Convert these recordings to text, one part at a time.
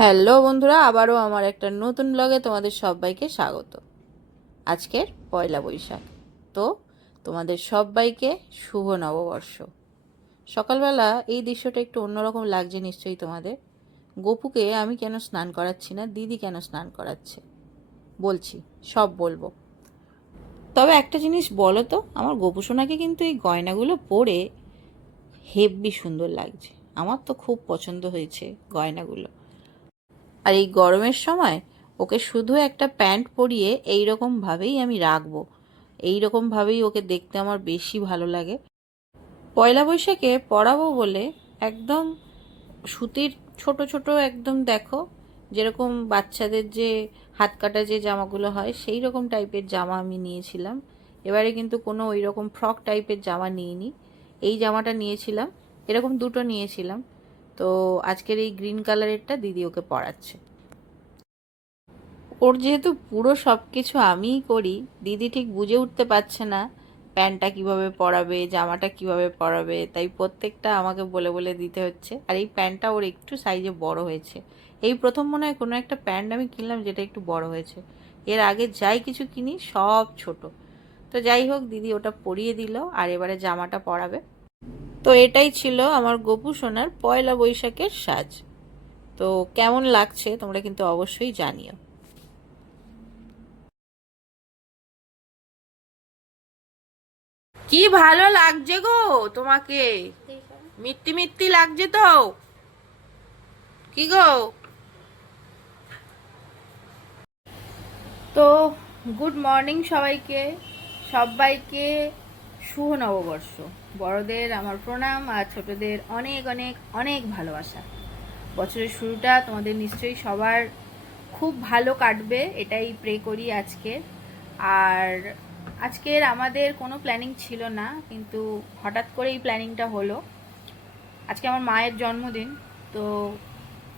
Hello বন্ধুরা, আবারও আমার একটা নতুন ব্লগে তোমাদের সবাইকে স্বাগত। আজকের পয়লা বৈশাখ। তো তোমাদের সবাইকে শুভ নববর্ষ। সকালবেলা এই দৃশ্যটা একটু অন্যরকম লাগছে নিশ্চয়ই তোমাদের। গপুকে আমি কেন স্নান করাচ্ছি না, দিদি কেন স্নান করাচ্ছে? বলছি, সব বলব। তবে একটা জিনিস বলো তো, আমার গপু সোনাকে কিন্তু এই গয়নাগুলো পরে হেব্বি সুন্দর লাগছে। আমার তো খুব পছন্দ হয়েছে গয়নাগুলো। আর এই গরমের সময় ওকে শুধু একটা প্যান্ট পরিয়ে এই রকমভাবেই আমি রাখব। এই রকমভাবেই ওকে দেখতে আমার বেশি ভালো লাগে। পয়লা বৈশাখে পরাবো বলে একদম সুতির ছোট ছোট একদম দেখো, যেরকম বাচ্চাদের যে হাত কাটা যে জামাগুলো হয় সেই রকম টাইপের জামা আমি নিয়েছিলাম। এবারে কিন্তু কোনো ওই রকম ফ্রক টাইপের জামা নিইনি। এই জামাটা নিয়েছিলাম, এরকম দুটো নিয়েছিলাম। তো আজকের এই গ্রিন কালারেরটা দিদি ওকে পড়াচ্ছে। ওর যেহেতু পুরো সব কিছু আমিই করি, দিদি ঠিক বুঝে উঠতে পারছে না প্যান্টটা কীভাবে পরাবে, জামাটা কীভাবে পরাবে, তাই প্রত্যেকটা আমাকে বলে বলে দিতে হচ্ছে। আর এই প্যান্টটা ওর একটু সাইজে বড় হয়েছে। এই প্রথম মনে হয় কোনো একটা প্যান্ট আমি কিনলাম যেটা একটু বড় হয়েছে। এর আগে যাই কিছু কিনি সব ছোট। তো যাই হোক, দিদি ওটা পরিয়ে দিল আর এবারে জামাটা পরাবে। তো এটাই ছিল আমার গপু সোনার পয়লা বৈশাখের সাজ। তো কেমন লাগছে তোমরা কিন্তু অবশ্যই জানিও। কি ভালো লাগছে গো তোমাকে? মিত্তি মিত্তি লাগছে তো। কি গো? তো গুড মর্নিং সবাইকে সবাইকে শুভ নববর্ষ। বড়দের আমার প্রণাম আর ছোটদের অনেক অনেক অনেক ভালোবাসা। বছরের শুরুটা তোমাদের নিশ্চয়ই সবার খুব ভালো কাটবে, এটাই প্রে করি আজকে। আর আজকের আমাদের কোনো প্ল্যানিং ছিল না, কিন্তু হঠাৎ করে এই প্ল্যানিংটা হলো। আজকে আমার মায়ের জন্মদিন, তো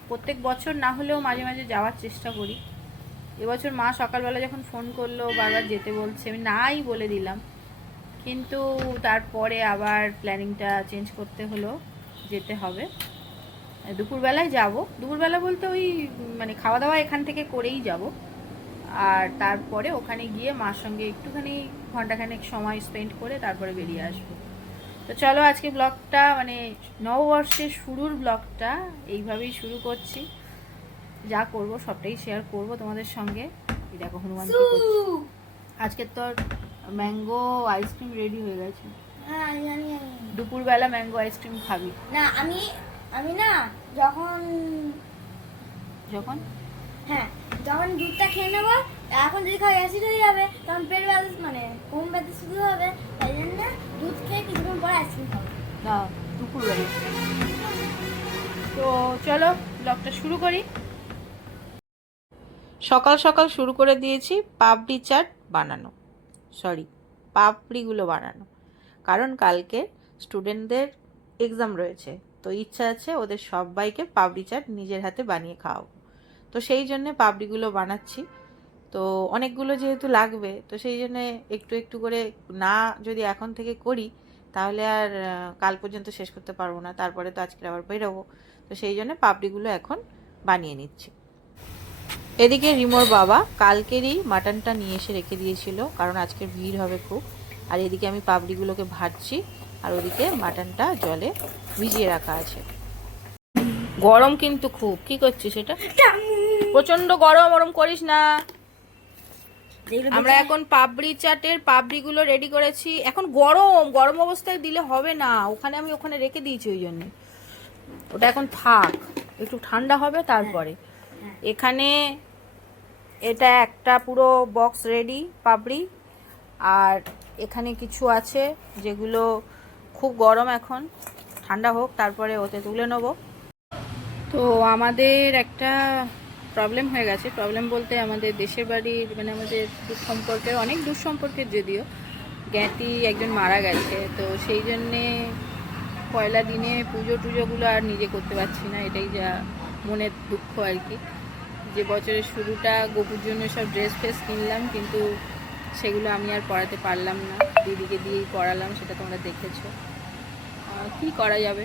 প্রত্যেক বছর না হলেও মাঝে মাঝে যাওয়ার চেষ্টা করি। এবছর মা সকালবেলা যখন ফোন করল, বারবার যেতে বলছে, আমি নাই বলে দিলাম। কিন্তু তারপরে আবার প্ল্যানিংটা চেঞ্জ করতে হলো যেতে হবে। দুপুরবেলায় যাব। দুপুরবেলা বলতে ওই মানে খাওয়া দাওয়া এখান থেকে করেই যাব। আর তারপরে ওখানে গিয়ে মার সঙ্গে একটুখানি ঘন্টাখানেক সময় স্পেন্ড করে তারপরে বেরিয়ে আসব। তো চলো আজকে ব্লগটা মানে নববর্ষের শুরুর ব্লগটা এইভাবেই শুরু করছি। যা করব সবটাই শেয়ার করব তোমাদের সঙ্গে। দেখো হনুমান কি করছে। আজকে তোর ম্যাঙ্গো আইসক্রিম রেডি হয়ে গেছে। হ্যাঁ জানি আমি দুপুরবেলা ম্যাঙ্গো আইসক্রিম খাবি। না আমি আমি না যখন যখন? হ্যাঁ যখন দুধটা খেয়ে নেব এখন যদি খাই অ্যাসিড হয়ে যাবে তখন পেট ব্যথা মানে ঘুম ব্যথা শুরু হবে তাই জন্য দুধ খেয়ে কিছুক্ষণ পরে আইসক্রিম খাব। না দুপুরবেলা। তো চলো ব্লগটা শুরু করি। সকাল সকাল শুরু করে দিয়েছি পাপড়ি চাট বানানো। সরি, পাপড়িগুলো বানানো। কারণ কালকে স্টুডেন্টদের এক্সাম রয়েছে, তো ইচ্ছা আছে ওদের সবাইকে পাপড়ি চাট নিজের হাতে বানিয়ে খাওয়াবো। তো সেই জন্যে পাপড়িগুলো বানাচ্ছি। তো অনেকগুলো যেহেতু লাগবে, তো সেই জন্যে একটু একটু করে না যদি এখন থেকে করি, তাহলে আর কাল পর্যন্ত শেষ করতে পারব না, তারপরে তো আজকে আবার বেরোবো। তো সেই জন্য পাপড়িগুলো এখন বানিয়ে নিচ্ছি। এদিকে রিমোর বাবা কালকেরই মাটনটা নিয়ে এসে রেখে দিয়েছিল কারণ আজকের ভিড় হবে খুব। আর এদিকে আমি পাপড়িগুলোকে ভাজছি আর ওদিকে মাটনটা জলে ভিজিয়ে রাখা আছে। গরম কিন্তু খুব। কি করছিস এটা? প্রচণ্ড গরম ওরম করিস না। আমরা এখন পাপড়ি চাটের পাপড়িগুলো রেডি করেছি। এখন গরম গরম অবস্থায় দিলে হবে না। ওখানে আমি ওখানে রেখে দিয়েছি ওই জন্য। ওটা এখন থাক। একটু ঠান্ডা হবে তারপরে। এখানে এটা একটা পুরো বক্স রেডি পাপড়ি। আর এখানে কিছু আছে যেগুলো খুব গরম এখন, ঠান্ডা হোক, তারপরে ওতে তুলে নেব। তো আমাদের একটা প্রবলেম হয়ে গেছে। প্রবলেম বলতে আমাদের দেশের বাড়ির মানে আমাদের দূর সম্পর্কের অনেক দূর সম্পর্কের যদিও জ্ঞাতি একজন মারা গেছে। তো সেই জন্যে পয়লা দিনে পুজো টুজোগুলো আর নিজে করতে পারছি না, এটাই যা মনের দুঃখ আর কি। যে বছরের শুরুটা গপুর জন্য সব ড্রেস ফ্রেস কিনলাম, কিন্তু সেগুলো আমি আর পড়াতে পারলাম না। দিদিকে দিয়েই পড়ালাম সেটা তোমরা দেখেছ। কী করা যাবে?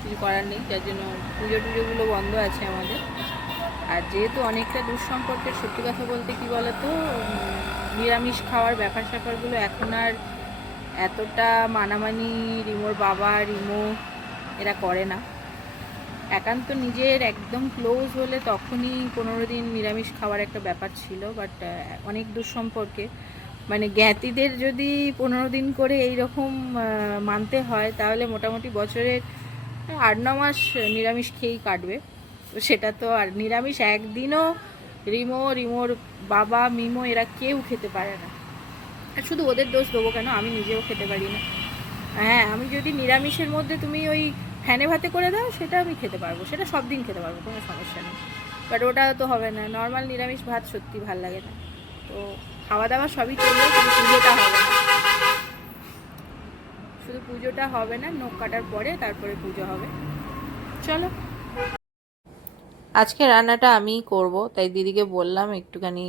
কিছু করার নেই? যার জন্য পুজো টুজোগুলো বন্ধ আছে আমাদের। আর যেহেতু অনেকটা দূর সম্পর্কের সত্যি কথা বলতে কি বলতো নিরামিষ খাওয়ার ব্যাপার স্যাপারগুলো এখন আর এতটা মানামানি, রিমোর বাবা, রিমো, এরা করে না। একান্ত নিজের একদম ক্লোজ হলে তখনই পনেরো দিন নিরামিষ খাওয়ার একটা ব্যাপার ছিল বাট অনেক দূর সম্পর্কে মানে জ্ঞাতিদের যদি পনেরো দিন করে এই রকম মানতে হয়, তাহলে মোটামুটি বছরের আট, ন মাস নিরামিষ খেয়েই কাটবে। তো সেটা তো আর নিরামিষ একদিনও রিমো, রিমোর বাবা, মিমো এরা কেউ খেতে পারে না। আর শুধু ওদের দোষ দেবো কেন? আমি নিজেও খেতে পারি না। হ্যাঁ আমি যদি নিরামিষের মধ্যে তুমি ওই ফ্যানে ভাতে করে দাও, সেটা আমি খেতে পারব। সেটা সব দিন খেতে পারব, কোনো সমস্যা নেই। বাট ওটা তো হবে না। নর্মাল নিরামিষ ভাত সত্যি ভালো লাগে না। তো খাওয়া দাওয়া সবই চলবে শুধু পুজোটা হবে না। শুধু পুজোটা হবে না, নখ কাটার পরে তারপরে পুজো হবে। চলো। আজকে রান্নাটা আমিই করব, তাই দিদিকে বললাম একটুখানি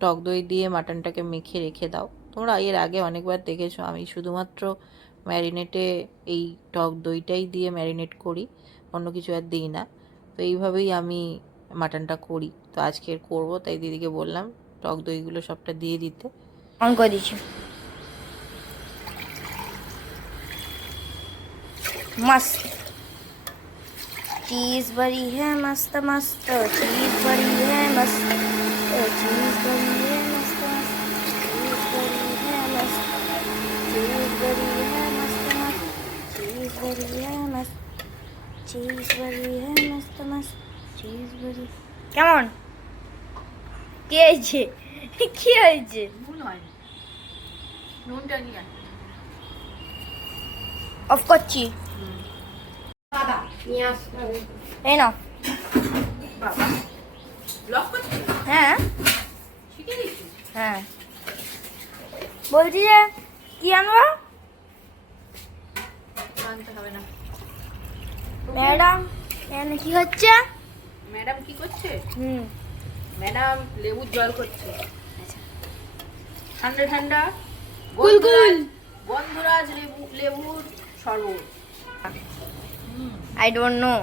টক দই দিয়ে মাটনটাকে মেখে রেখে দাও। তোমরা এর আগে অনেকবার দেখেছ, আমি শুধুমাত্র ম্যারিনেটে এই টক দইটাই দিয়ে ম্যারিনেট করি অন্য কিছু আর দিই না তো এইভাবেই আমি মাটনটা করি তো আজকে করব তাই দিদিকে বললাম টক দইগুলো সবটা দিয়ে দিতে অন করে দিচ্ছি मस्त चीज बड़ी है मस्त मस्त चीज बड़ी है मस्त चीज बड़ी है मस्त मस्त चीज बड़ी है मस्त चीज बड़ी है मस्त चीज बड़ी है मस्त चीज बड़ी है मस्त मस्त चीज बड़ी কেমন কে হয়েছে কি হয়েছে ভুল হয় নুনটা নিয়ে অফ করছি এই নাও বাবা লক করছিস হ্যাঁ শিখে দিচ্ছিস হ্যাঁ বলছি যে কি আনবো আনতে হবে না। ম্যাডাম এখানে কি হচ্ছে? ম্যাডাম কি করছে? হুম। ম্যাডাম লেবুর জল করছে। ঠান্ডা ঠান্ডা। কুলকুল। বন্ধুরাজ লেবু লেবুর শরবত। আই ডোন্ট নো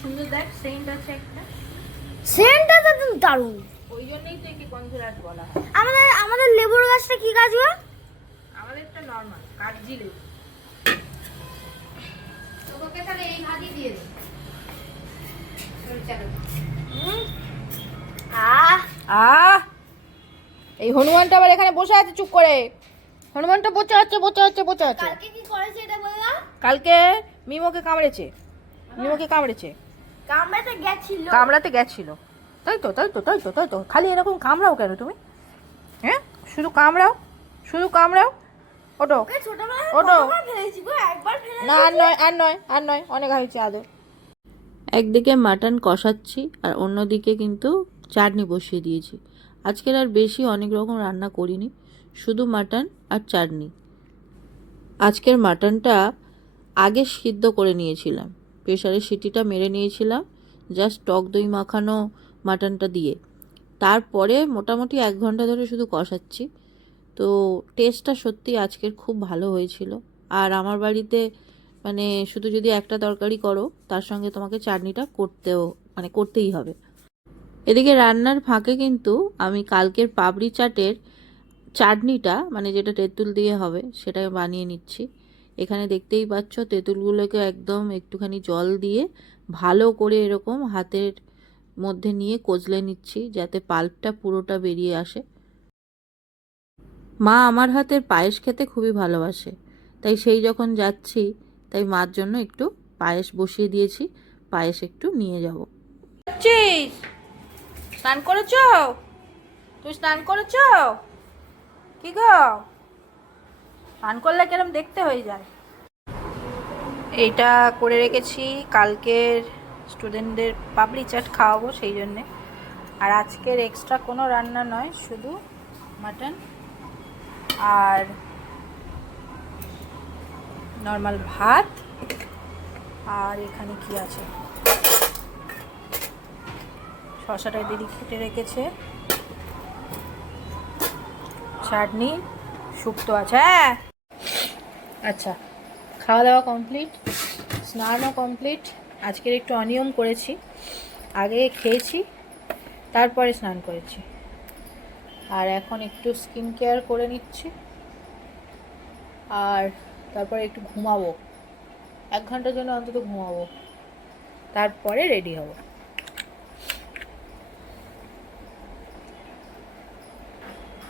সুন্দর দেখ সেন্ট আছে একটা। সেন্টটা তো দারুণ। ওই জন্যই তো একে গন্ধরাজ বলা হয়। আমাদের আমাদের লেবুর গাছটা কি গাছ গো? আমাদেরটা নর্মাল কাগজি লেবু। তোকে তাহলে এই ভাজি দিয়ে দে আহ! আহ! এই হনুমানটা আবার এখানে বসে আছে চুপ করে। হনুমানটা বসে আছে বসে আছে বসে আছে। কালকে কি করেছে এটা বলে কালকে মিমোকে কামড়েছে। মিমোকে কামড়েছে। কামড়াতে গেছিল। কামড়াতে গেছিল। তাই তো তাই তো তাই তো তাই তো। খালি এরকম কামড়াও কেন তুমি? হ্যাঁ? শুধু কামড়াও শুধু কামড়াও। ওটো ওটো। না আর নয় আর নয় আর নয় অনেক হয়েছে আদৌ। একদিকে মাটন কষাচ্ছি আর অন্যদিকে কিন্তু চাটনি বসিয়ে দিয়েছি। আজকের আর বেশি অনেক রকম রান্না করিনি শুধু মাটন আর চাটনি। আজকের মাটনটা আগে সিদ্ধ করে নিয়েছিলাম। প্রেশারে সিটিটা মেরে নিয়েছিলাম জাস্ট টক দই মাখানো মাটনটা দিয়ে। তারপরে মোটামুটি এক ঘণ্টা ধরে শুধু কষাচ্ছি। তো টেস্টটা সত্যি আজকের খুব ভালো হয়েছিল। আর আমার বাড়িতে মানে শুধু যদি একটা তরকারি করো, তার সঙ্গে তোমাকে চাটনিটা করতেও মানে করতেই হবে। এদিকে রান্নার ফাঁকে কিন্তু আমি কালকের পাবড়ি চাটের চাটনিটা মানে যেটা তেঁতুল দিয়ে হবে সেটা বানিয়ে নিচ্ছি। এখানে দেখতেই পাচ্ছ, তেঁতুলগুলোকে একদম একটুখানি জল দিয়ে ভালো করে এরকম হাতের মধ্যে নিয়ে কচলে নিচ্ছি, যাতে পাল্পটা পুরোটা বেরিয়ে আসে। মা আমার হাতের পায়েস খেতে খুবই ভালোবাসে। তাই সেই যখন যাচ্ছি, তাই মার জন্য একটু পায়েস বসিয়ে দিয়েছি। পায়েস একটু নিয়ে যাব। স্নান করেছ? তুই স্নান করেছ? কি গো? স্নান করলে কিরম দেখতে হয়ে যায়? এইটা করে রেখেছি। কালকের স্টুডেন্টদের পাবলিক চাট খাওয়াবো সেই জন্যে। আর আজকের এক্সট্রা কোনো রান্না নয়, শুধু মাটন আর নর্মাল ভাত। আর এখানে কি আছে? শশাটা দিদি কেটে রেখেছে। চাটনি শুক্তো আছে হ্যাঁ। আচ্ছা খাওয়া দাওয়া কমপ্লিট স্নানও কমপ্লিট আজকের একটু অনিয়ম করেছি, আগে খেয়েছি, তারপরে স্নান করেছি। আর এখন একটু স্কিন কেয়ার করে নিচ্ছি। আর তারপরে একটু ঘুমাবো। এক ঘণ্টার জন্য অন্তত ঘুমাবো। তারপরে রেডি হব।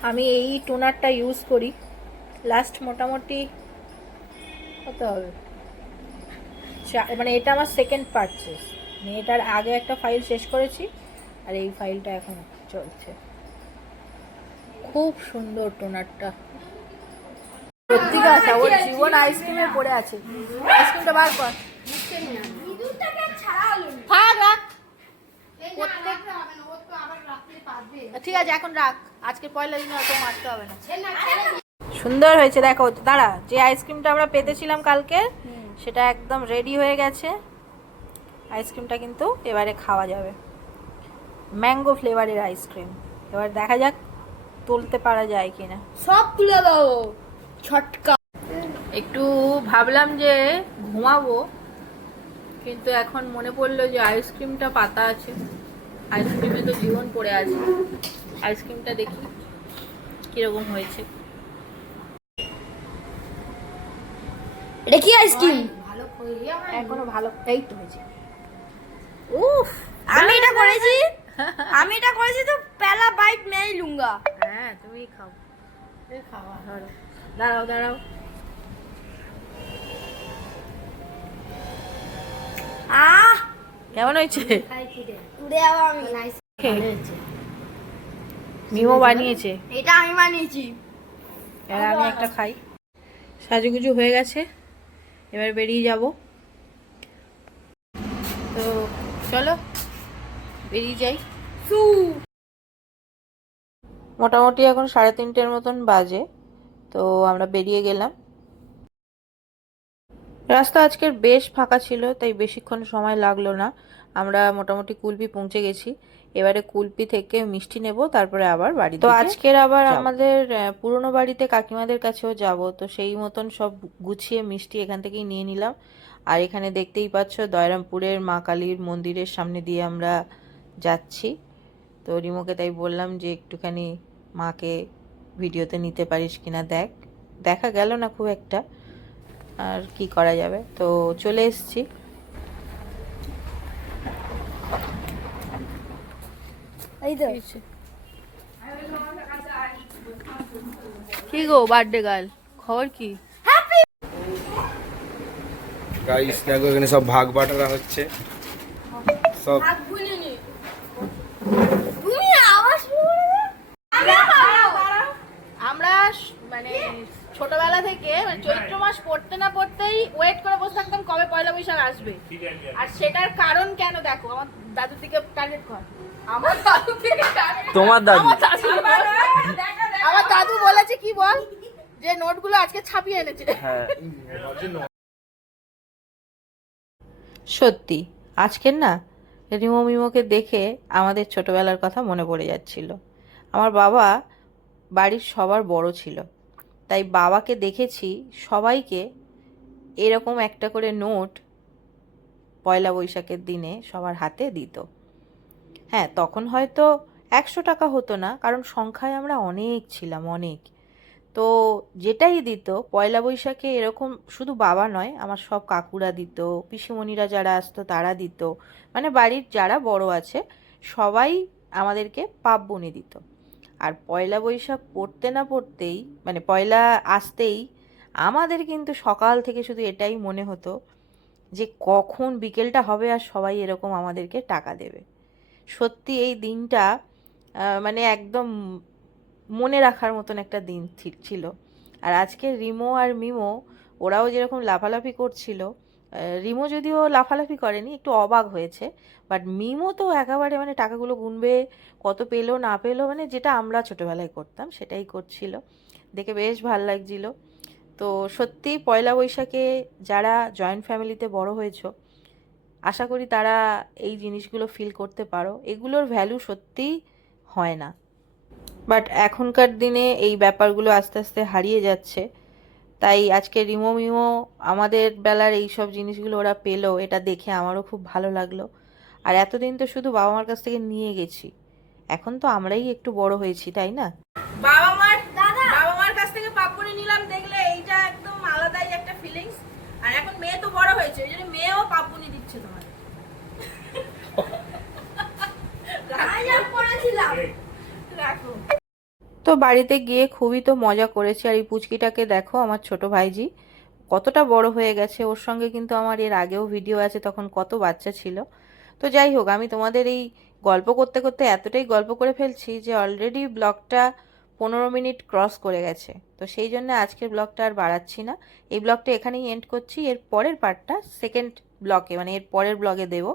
আমি এই টোনারটা ইউজ করি। লাস্ট মোটামুটি কত হবে? মানে এটা আমার সেকেন্ড পারচেস এটার আগে একটা ফাইল শেষ করেছি, আর এই ফাইলটা এখন চলছে। খুব সুন্দর টোনারটা সত্যি কথা ওর জীবন আইসক্রিমে পড়ে আছে। আইসক্রিমটা বার কর। থাক রাখ। ঠিক আছে এখন রাখ। আজকে পয়লা দিনে অত মারতে হবে না। সুন্দর হয়েছে দেখো দাঁড়া যে আইসক্রিমটা আমরা পেতেছিলাম কালকে সেটা একদম রেডি হয়ে গেছে। আইসক্রিমটা কিন্তু এবারে খাওয়া যাবে। ম্যাঙ্গো ফ্লেভারের আইসক্রিম এবার দেখা যাক তুলতে পারা যায় কিনা? সব তুলে দাও ছটকা। একটু ভাবলাম যে ঘুমাবো কিন্তু এখন মনে পড়ল যে আইসক্রিমটা পাতা আছে। আইসক্রিমে তো জীবন পড়ে আছে। আইসক্রিমটা দেখি কীরকম হয়েছে। এটা কি আইসক্রিম ভালো এখনও ভালো এই তো হয়েছে। উফ আমি এটা করেছি আমি এটা করেছি তো পেলা বাইট মেয়ে লুঙ্গা। তুমি খাও খাওয়া ধরো দাঁড়াও দাঁড়াও। আহ! কেমন হয়েছে। মিমো বানিয়েছে। এটা আমি বানিয়েছি। এবার আমি একটা খাই। সাজুগুজু হয়ে গেছে। এবার বেরিয়ে যাব। তো চলো বেরিয়ে যাই। সু! মোটামুটি এখন সাড়ে তিনটের মতন বাজে তো আমরা বেরিয়ে গেলাম। রাস্তা আজকের বেশ ফাঁকা ছিল তাই বেশিক্ষণ সময় লাগল না। আমরা মোটামুটি কুলপি পৌঁছে গেছি। এবারে কুলপি থেকে মিষ্টি নেব তারপরে আবার বাড়ি তো আজকের আবার আমাদের পুরনো বাড়িতে কাকিমাদের কাছেও যাব তো সেই মতন সব গুছিয়ে মিষ্টি এখান থেকেই নিয়ে নিলাম। আর এখানে দেখতেই পাচ্ছ দয়রামপুরের মা কালীর মন্দিরের সামনে দিয়ে আমরা যাচ্ছি। তো রিমোকে তাই বললাম যে একটুখানি মাকে ভিডিওতে নিতে পারিস কিনা দেখ। দেখা গেল না খুব একটা। আর কি করা যাবে? তো চলে এসছি। কি গো বার্থডে গার্ল খবর কি? গাইস দেখো এখানে সব ভাগ বাটারা হচ্ছে। সব ভাগ ভুলিনি তুমি আওয়াজ আমরা স- মানে ছোটবেলা থেকে মানে চৈত্র মাস পড়তে না পড়তেই ওয়েট করে বসে থাকতাম কবে পয়লা বৈশাখ আসবে। আর সেটার কারণ কেন দেখো? আমার দাদুর দিকে টার্গেট কর। আমার দাদু থেকে। তোমার দাদু? আমার দাদু আমার দাদু বলেছে কি বল? যে নোটগুলো আজকে ছাপিয়ে এনেছে। হ্যাঁ। সত্যি আজকের না রিমো মিমোকে দেখে আমাদের ছোটবেলার কথা মনে পড়ে যাচ্ছিল। আমার বাবা বাড়ির সবার বড় ছিল। তাই বাবাকে দেখেছি, সবাইকে এরকম একটা করে নোট পয়লা বৈশাখের দিনে সবার হাতে দিত। হ্যাঁ তখন হয়তো একশো টাকা হতো না, কারণ সংখ্যায় আমরা অনেক ছিলাম, অনেক। তো যেটাই দিত, পয়লা বৈশাখে এরকম শুধু বাবা নয়, আমার সব কাকুরা দিত, পিসিমণিরা যারা আসতো তারা দিত। মানে বাড়ির যারা বড় আছে, সবাই আমাদেরকে পাপ বনে দিত। আর পয়লা বৈশাখ পড়তে না পড়তেই মানে পয়লা আসতেই আমাদের কিন্তু সকাল থেকে শুধু এটাই মনে হতো যে কখন বিকেলটা হবে আর সবাই এরকম আমাদেরকে টাকা দেবে। সত্যি এই দিনটা মানে একদম মনে রাখার মতন একটা দিন ছিল। আর আজকে রিমো আর মিমো, ওরাও যেরকম লাফালাফি করছিল রিমো যদিও লাফালাফি করেনি, একটু অবাক হয়েছে বাট মিমো তো একেবারে মানে টাকাগুলো গুনবে, কত পেল না পেল মানে যেটা আমরা ছোটোবেলায় করতাম সেটাই করছিল। দেখে বেশ ভালো লাগছিল। তো সত্যি পয়লা বৈশাখে যারা জয়েন্ট ফ্যামিলিতে বড় হয়েছো, আশা করি তারা এই জিনিসগুলো ফিল করতে পারো। এগুলোর ভ্যালু সত্যিই হয় না। বাট এখনকার দিনে এই ব্যাপারগুলো আস্তে আস্তে হারিয়ে যাচ্ছে। তাই আজকে রিমো মিমো আমাদের বেলার এই সব জিনিসগুলো ওরা পেল এটা দেখে আমারও খুব ভালো লাগল। আর এতদিন তো শুধু বাবা মার কাছ থেকে নিয়ে গেছি এখন তো আমরাই একটু বড় হয়েছি তাই না? বাবা মার দাদা! বাবা মার কাছ থেকে পাপ্পুনি নিলাম দেখলে এইটা একদম আলাদাই একটা ফিলিংস আর এখন মেয়ে তো বড় হয়েছে ওই জন্য মেয়েও পাপ্পুনি দিচ্ছে তোমার রাখো তো বাড়িতে গিয়ে খুবই তো মজা করেছি। আর এই পুচকিটাকে দেখো, আমার ছোট ভাইজি। কতটা বড় হয়ে গেছে, ওর সঙ্গে কিন্তু আমার এর আগেও ভিডিও আছে, তখন কত বাচ্চা ছিল। তো যাই হোক, আমি তোমাদের এই গল্প করতে করতে এতটাই গল্প করে ফেলছি যে অলরেডি ব্লগটা পনেরো মিনিট ক্রস করে গেছে। তো সেই জন্য আজকের ব্লগটা আর বাড়াচ্ছি না। এই ব্লগটা এখানেই এন্ড করছি। এর পরের পার্টটা সেকেন্ড ব্লকে মানে এর পরের ব্লগে দেবো।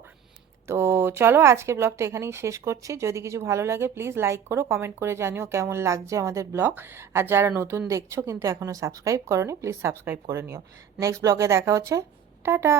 তো চলো আজকে ব্লগটা এখানেই শেষ করছি। যদি কিছু ভালো লাগে প্লিজ লাইক করো কমেন্ট করে জানিও কেমন লাগছে আমাদের ব্লগ। আর যারা নতুন দেখছ কিন্তু এখনও সাবস্ক্রাইব করনি প্লিজ সাবস্ক্রাইব করে নিও। নেক্সট ব্লগে দেখা হচ্ছে। টাটা!